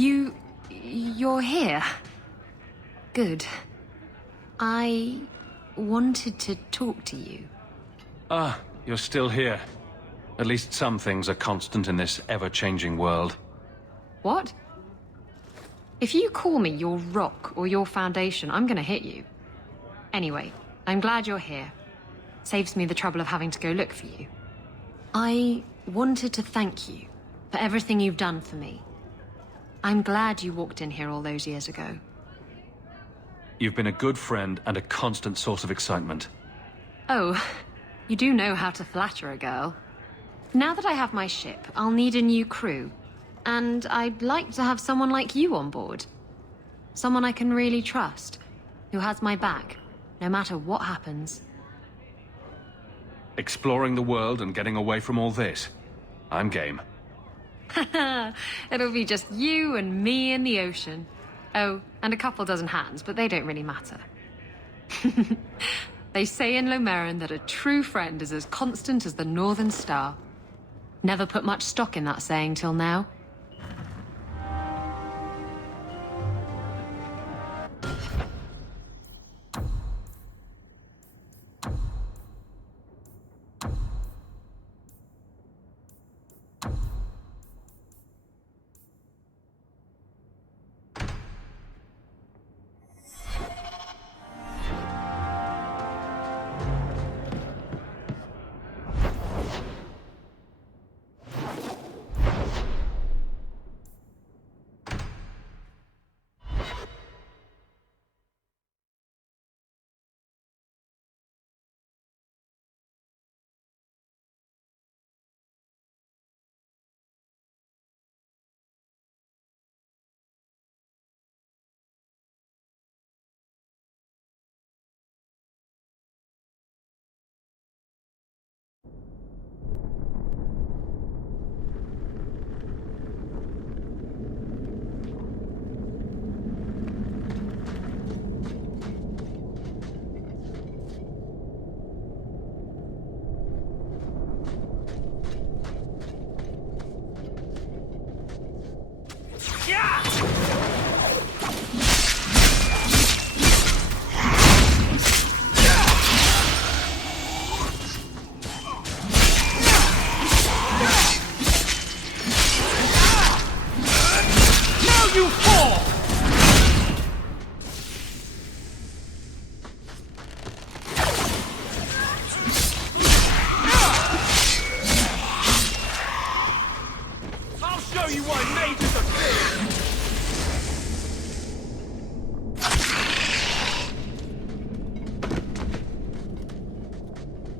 You're here. Good. I wanted to talk to you. Ah, you're still here. At least some things are constant in this ever-changing world. What? If you call me your rock or your foundation, I'm gonna hit you. Anyway, I'm glad you're here. Saves me the trouble of having to go look for you. I wanted to thank you for everything you've done for me. I'm glad you walked in here all those years ago. You've been a good friend and a constant source of excitement. Oh, you do know how to flatter a girl. Now that I have my ship, I'll need a new crew. And I'd like to have someone like you on board. Someone I can really trust, who has my back, no matter what happens. Exploring the world and getting away from all this. I'm game. It'll be just you and me in the ocean. Oh, and a couple dozen hands, but they don't really matter. They say in Lomerin that a true friend is as constant as the Northern Star. Never put much stock in that saying till now.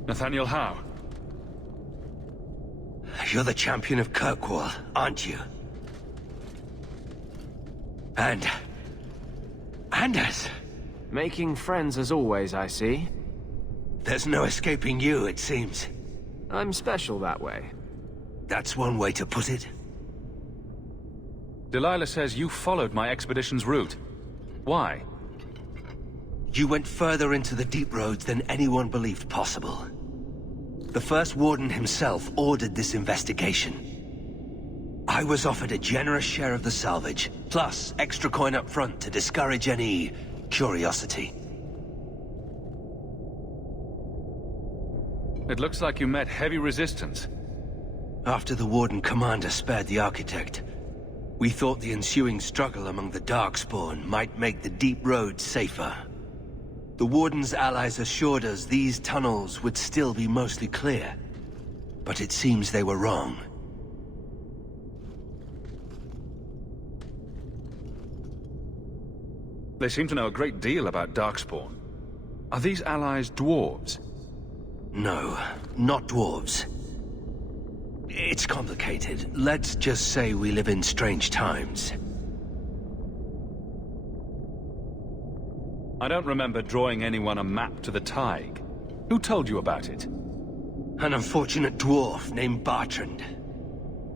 Nathaniel Howe. You're the champion of Kirkwall, aren't you? And Anders. Making friends as always, I see. There's no escaping you, it seems. I'm special that way. That's one way to put it. Delilah says you followed my expedition's route. Why? You went further into the deep roads than anyone believed possible. The First Warden himself ordered this investigation. I was offered a generous share of the salvage, plus extra coin up front to discourage any curiosity. It looks like you met heavy resistance. After the Warden Commander spared the Architect, we thought the ensuing struggle among the Darkspawn might make the deep roads safer. The Warden's allies assured us these tunnels would still be mostly clear, but it seems they were wrong. They seem to know a great deal about Darkspawn. Are these allies dwarves? No, not dwarves. It's complicated. Let's just say we live in strange times. I don't remember drawing anyone a map to the Tig. Who told you about it? An unfortunate dwarf named Bartrand.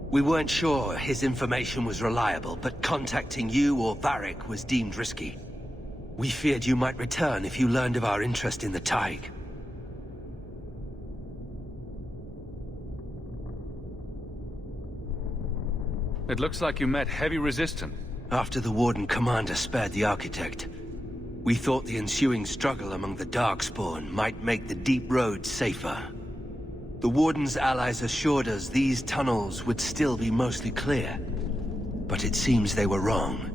We weren't sure his information was reliable, but contacting you or Varric was deemed risky. We feared you might return if you learned of our interest in the Tig. It looks like you met heavy resistance. After the Warden Commander spared the Architect, we thought the ensuing struggle among the Darkspawn might make the deep road safer. The Warden's allies assured us these tunnels would still be mostly clear, but it seems they were wrong.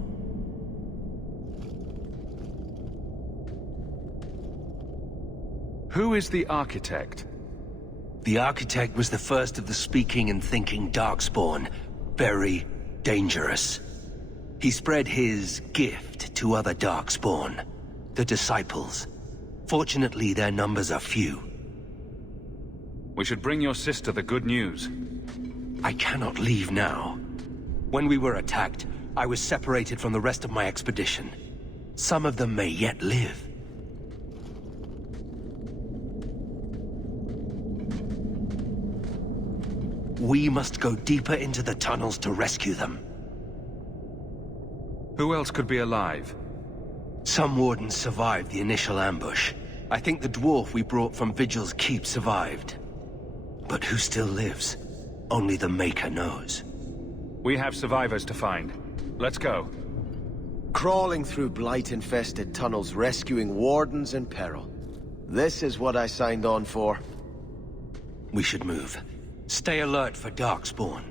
Who is the Architect? The Architect was the first of the speaking and thinking Darkspawn. Very dangerous. He spread his gift to other Darkspawn, the Disciples. Fortunately, their numbers are few. We should bring your sister the good news. I cannot leave now. When we were attacked, I was separated from the rest of my expedition. Some of them may yet live. We must go deeper into the tunnels to rescue them. Who else could be alive? Some Wardens survived the initial ambush. I think the dwarf we brought from Vigil's Keep survived. But who still lives? Only the Maker knows. We have survivors to find. Let's go. Crawling through blight-infested tunnels, rescuing Wardens in peril. This is what I signed on for. We should move. Stay alert for Darkspawn.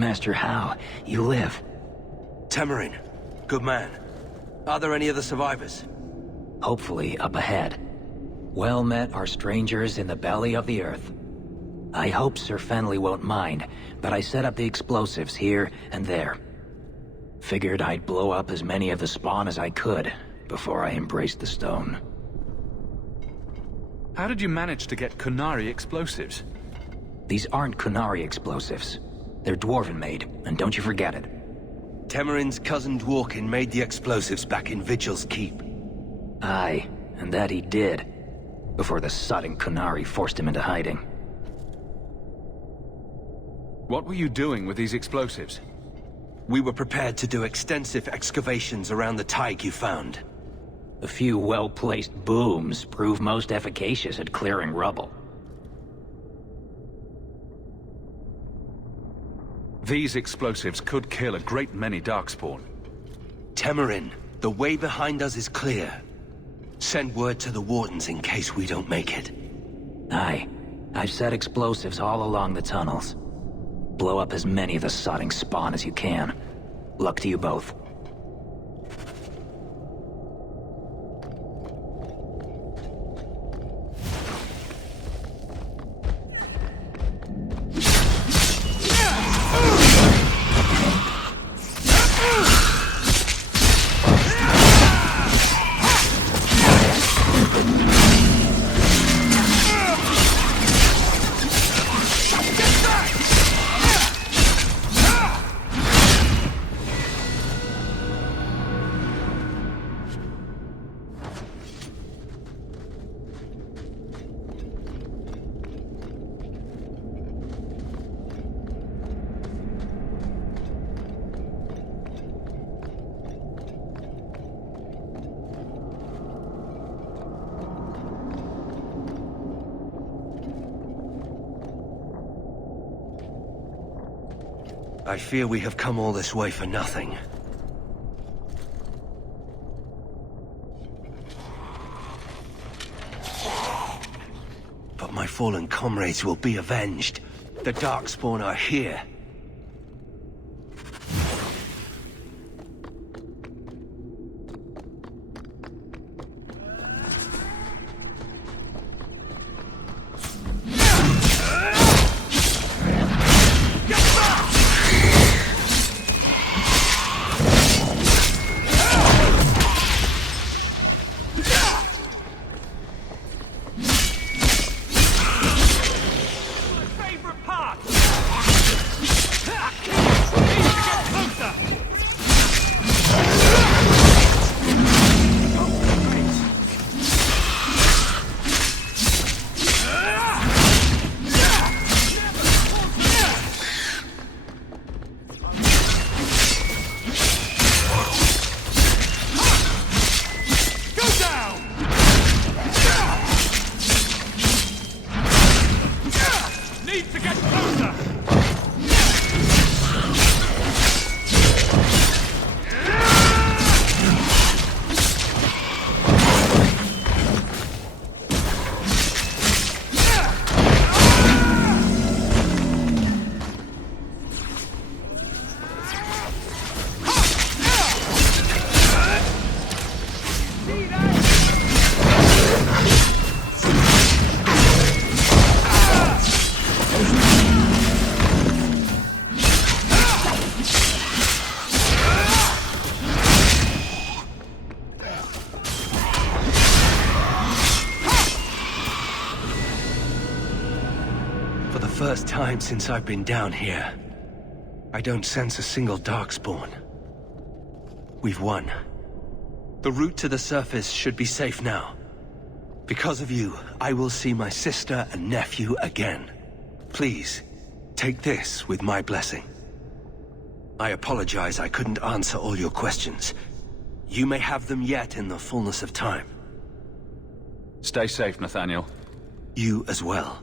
Master Hao, you live. Tamarin, good man. Are there any other survivors? Hopefully up ahead. Well met are strangers in the belly of the earth. I hope Sir Fenley won't mind, but I set up the explosives here and there. Figured I'd blow up as many of the spawn as I could before I embraced the stone. How did you manage to get Kunari explosives? These aren't Kunari explosives. They're Dwarven-made, and don't you forget it. Temerin's cousin Dworkin made the explosives back in Vigil's Keep. Aye, and that he did. Before the sudden Kunari forced him into hiding. What were you doing with these explosives? We were prepared to do extensive excavations around the Tig you found. A few well-placed booms prove most efficacious at clearing rubble. These explosives could kill a great many Darkspawn. Temerin, the way behind us is clear. Send word to the Wardens in case we don't make it. Aye. I've set explosives all along the tunnels. Blow up as many of the sodding spawn as you can. Luck to you both. I fear we have come all this way for nothing. But my fallen comrades will be avenged. The Darkspawn are here. First time since I've been down here. I don't sense a single Darkspawn. We've won. The route to the surface should be safe now. Because of you, I will see my sister and nephew again. Please, take this with my blessing. I apologize I couldn't answer all your questions. You may have them yet in the fullness of time. Stay safe, Nathaniel. You as well.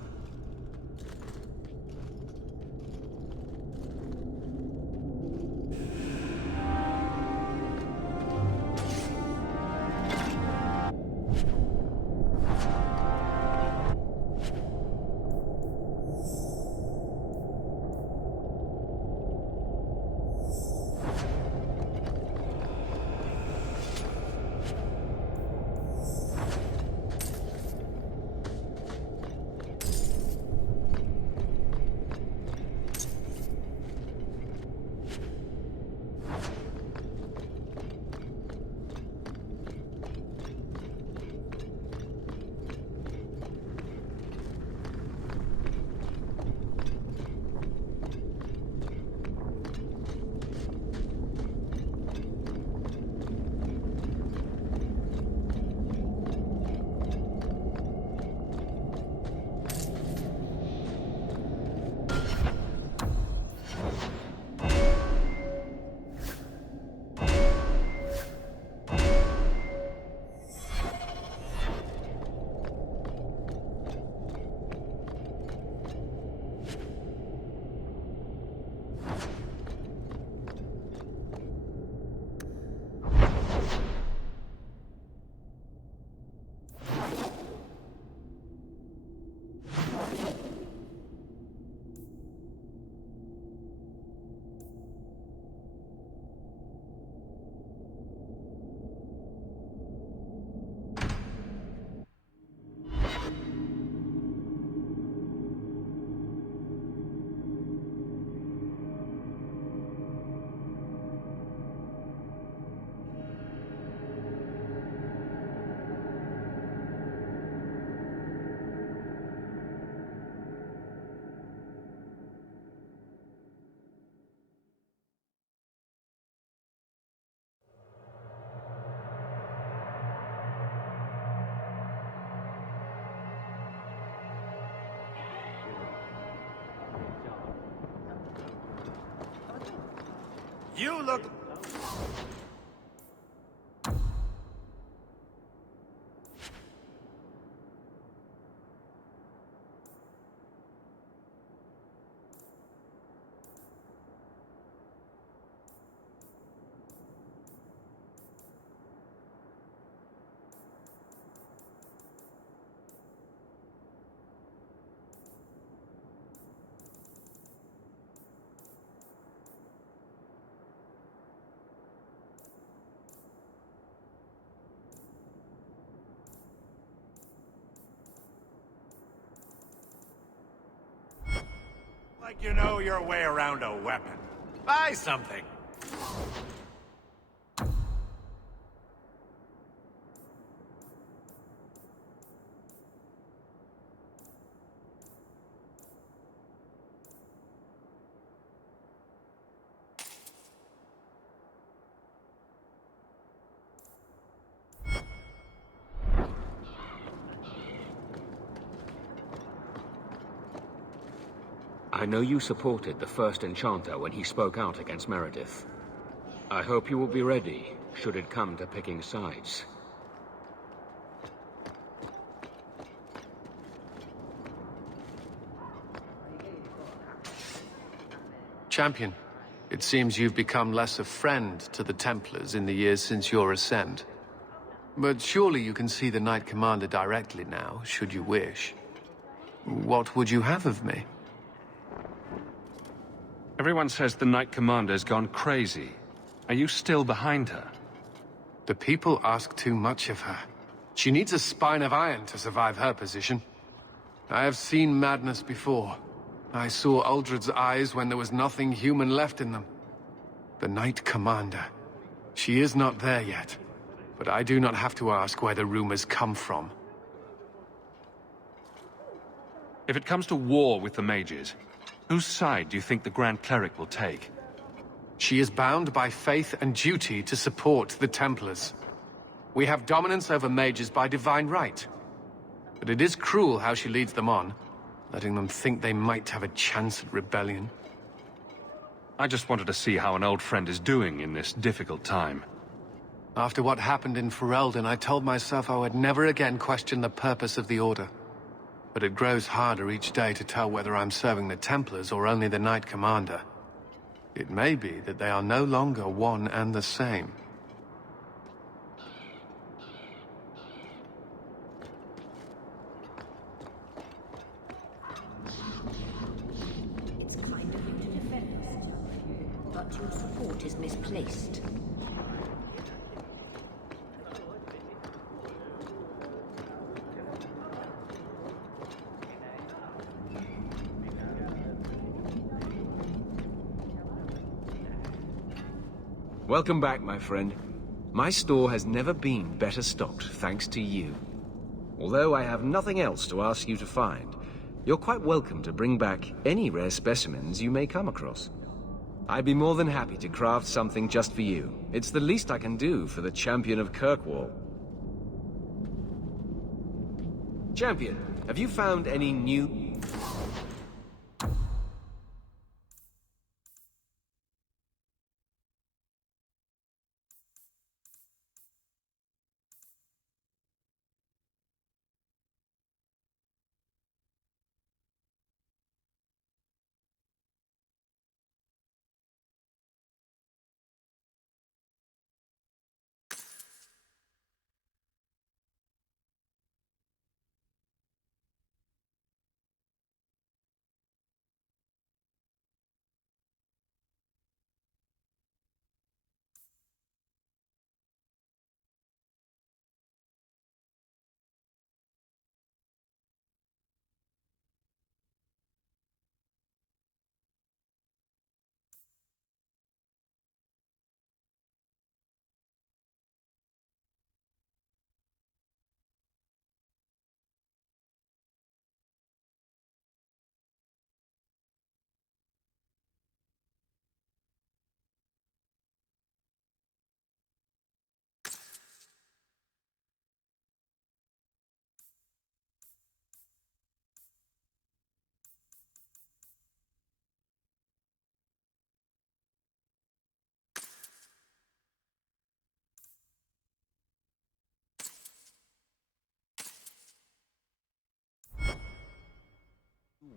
You look... Like you know your way around a weapon. Buy something. I know you supported the first Enchanter when he spoke out against Meredith. I hope you will be ready, should it come to picking sides. Champion, it seems you've become less a friend to the Templars in the years since your ascent. But surely you can see the Knight Commander directly now, should you wish. What would you have of me? Everyone says the Knight Commander's gone crazy. Are you still behind her? The people ask too much of her. She needs a spine of iron to survive her position. I have seen madness before. I saw Uldred's eyes when there was nothing human left in them. The Knight Commander. She is not there yet. But I do not have to ask where the rumors come from. If it comes to war with the mages, whose side do you think the Grand Cleric will take? She is bound by faith and duty to support the Templars. We have dominance over mages by divine right. But it is cruel how she leads them on, letting them think they might have a chance at rebellion. I just wanted to see how an old friend is doing in this difficult time. After what happened in Ferelden, I told myself I would never again question the purpose of the Order. But it grows harder each day to tell whether I'm serving the Templars or only the Knight Commander. It may be that they are no longer one and the same. It's kind of you to defend us, but your support is misplaced. Welcome back, my friend. My store has never been better stocked, thanks to you. Although I have nothing else to ask you to find, you're quite welcome to bring back any rare specimens you may come across. I'd be more than happy to craft something just for you. It's the least I can do for the Champion of Kirkwall. Champion, have you found any new...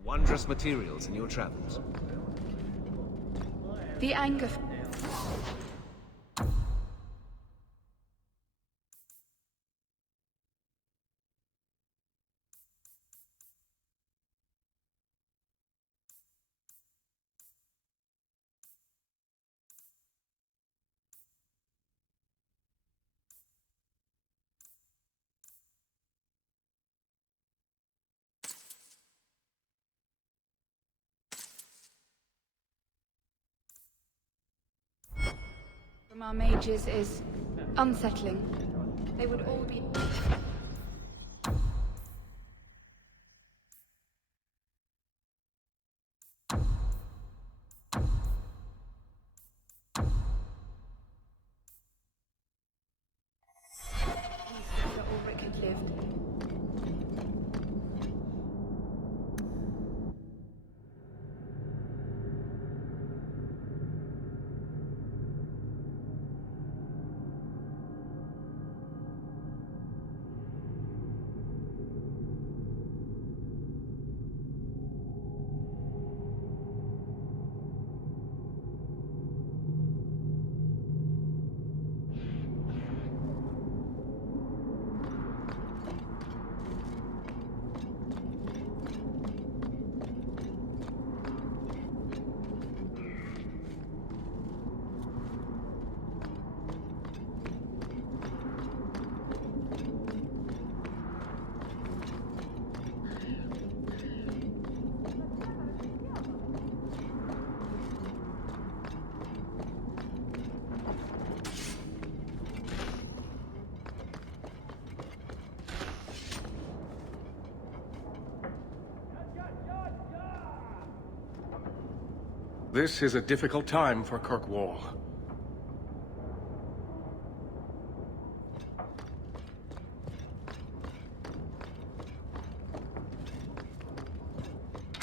wondrous materials in your travels. The anger... from our mages is unsettling. They would all be... That Ulrich had lived. This is a difficult time for Kirkwall.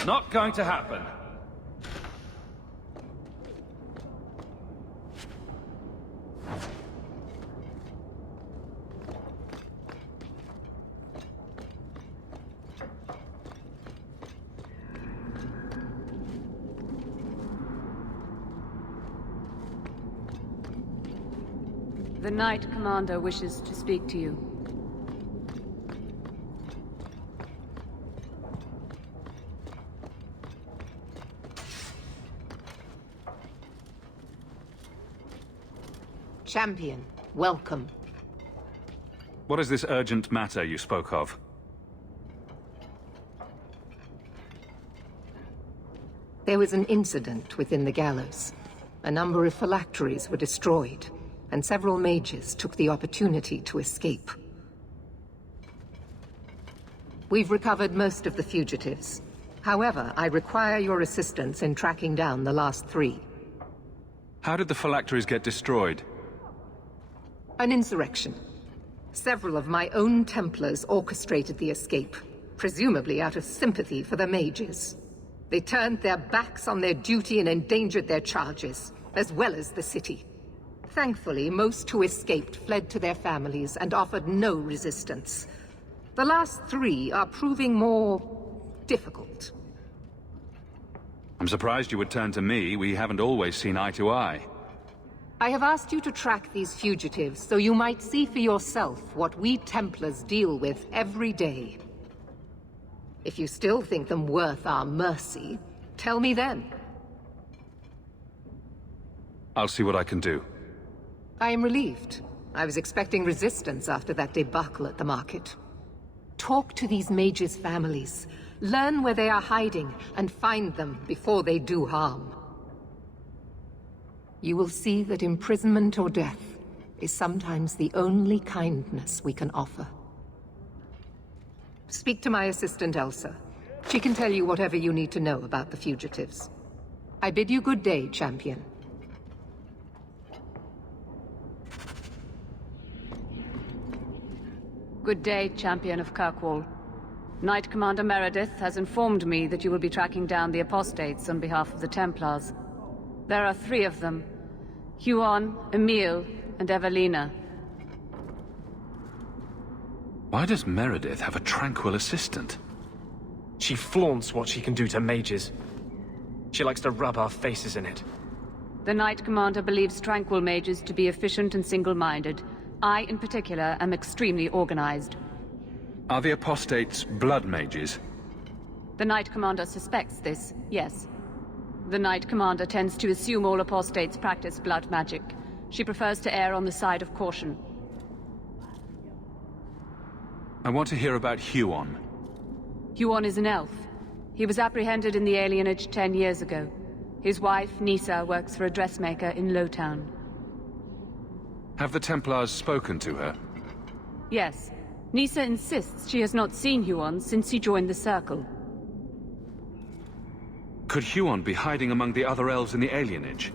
Not going to happen. The Knight Commander wishes to speak to you. Champion, welcome. What is this urgent matter you spoke of? There was an incident within the gallows. A number of phylacteries were destroyed, and several mages took the opportunity to escape. We've recovered most of the fugitives. However, I require your assistance in tracking down the last 3. How did the phylacteries get destroyed? An insurrection. Several of my own Templars orchestrated the escape, presumably out of sympathy for the mages. They turned their backs on their duty and endangered their charges, as well as the city. Thankfully, most who escaped fled to their families and offered no resistance. The last 3 are proving more difficult. I'm surprised you would turn to me. We haven't always seen eye to eye. I have asked you to track these fugitives so you might see for yourself what we Templars deal with every day. If you still think them worth our mercy, tell me then. I'll see what I can do. I am relieved. I was expecting resistance after that debacle at the market. Talk to these mages' families. Learn where they are hiding, and find them before they do harm. You will see that imprisonment or death is sometimes the only kindness we can offer. Speak to my assistant, Elsa. She can tell you whatever you need to know about the fugitives. I bid you good day, Champion. Good day, Champion of Kirkwall. Knight Commander Meredith has informed me that you will be tracking down the apostates on behalf of the Templars. There are 3 of them. Huon, Emile, and Evelina. Why does Meredith have a tranquil assistant? She flaunts what she can do to mages. She likes to rub our faces in it. The Knight Commander believes tranquil mages to be efficient and single-minded. I, in particular, am extremely organized. Are the apostates blood mages? The Knight Commander suspects this, yes. The Knight Commander tends to assume all apostates practice blood magic. She prefers to err on the side of caution. I want to hear about Huon. Huon is an elf. He was apprehended in the alienage 10 years ago. His wife, Nisa, works for a dressmaker in Lowtown. Have the Templars spoken to her? Yes. Nisa insists she has not seen Huon since he joined the Circle. Could Huon be hiding among the other elves in the alienage?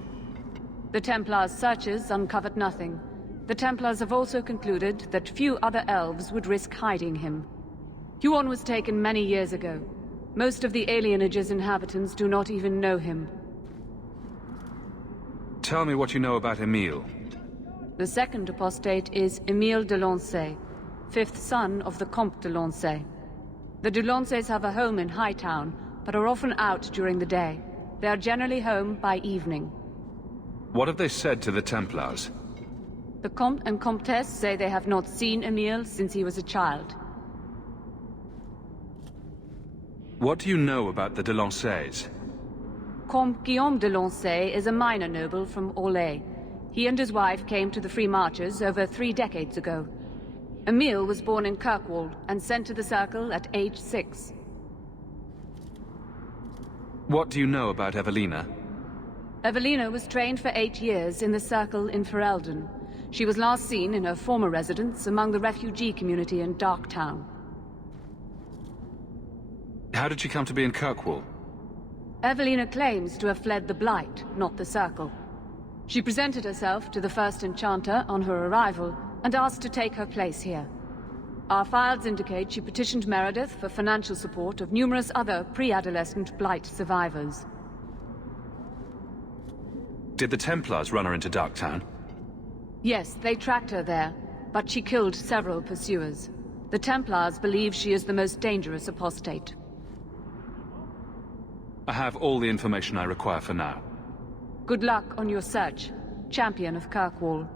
The Templars' searches uncovered nothing. The Templars have also concluded that few other elves would risk hiding him. Huon was taken many years ago. Most of the alienage's inhabitants do not even know him. Tell me what you know about Emile. The second apostate is Emile de Lancey, fifth son of the Comte de Lancey. The de Lanceys have a home in Hightown, but are often out during the day. They are generally home by evening. What have they said to the Templars? The Comte and Comtesse say they have not seen Emile since he was a child. What do you know about the de Lanceys? Comte Guillaume de Lancey is a minor noble from Orlais. He and his wife came to the Free Marches over 3 decades ago. Emile was born in Kirkwall and sent to the Circle at age 6. What do you know about Evelina? Evelina was trained for 8 years in the Circle in Ferelden. She was last seen in her former residence among the refugee community in Darktown. How did she come to be in Kirkwall? Evelina claims to have fled the Blight, not the Circle. She presented herself to the First Enchanter on her arrival and asked to take her place here. Our files indicate she petitioned Meredith for financial support of numerous other pre-adolescent Blight survivors. Did the Templars run her into Darktown? Yes, they tracked her there, but she killed several pursuers. The Templars believe she is the most dangerous apostate. I have all the information I require for now. Good luck on your search, Champion of Kirkwall.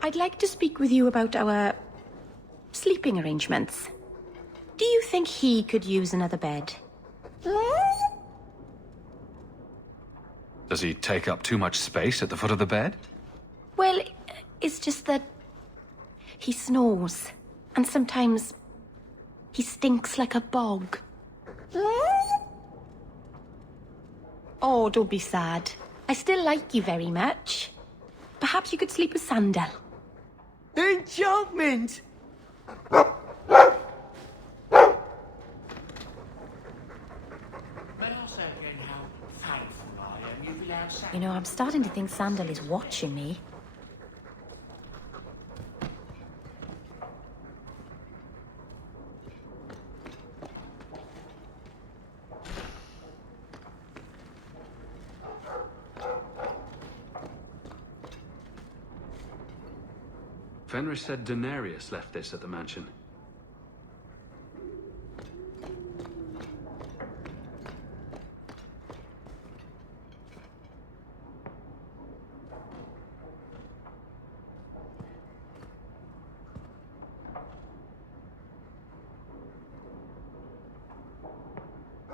I'd like to speak with you about our sleeping arrangements. Do you think he could use another bed? Does he take up too much space at the foot of the bed? Well, it's just that he snores. And sometimes he stinks like a bog. Oh, don't be sad. I still like you very much. Perhaps you could sleep with Sandal. Enchantment! You know, I'm starting to think Sandal is watching me. Fenris said Daenerys left this at the mansion.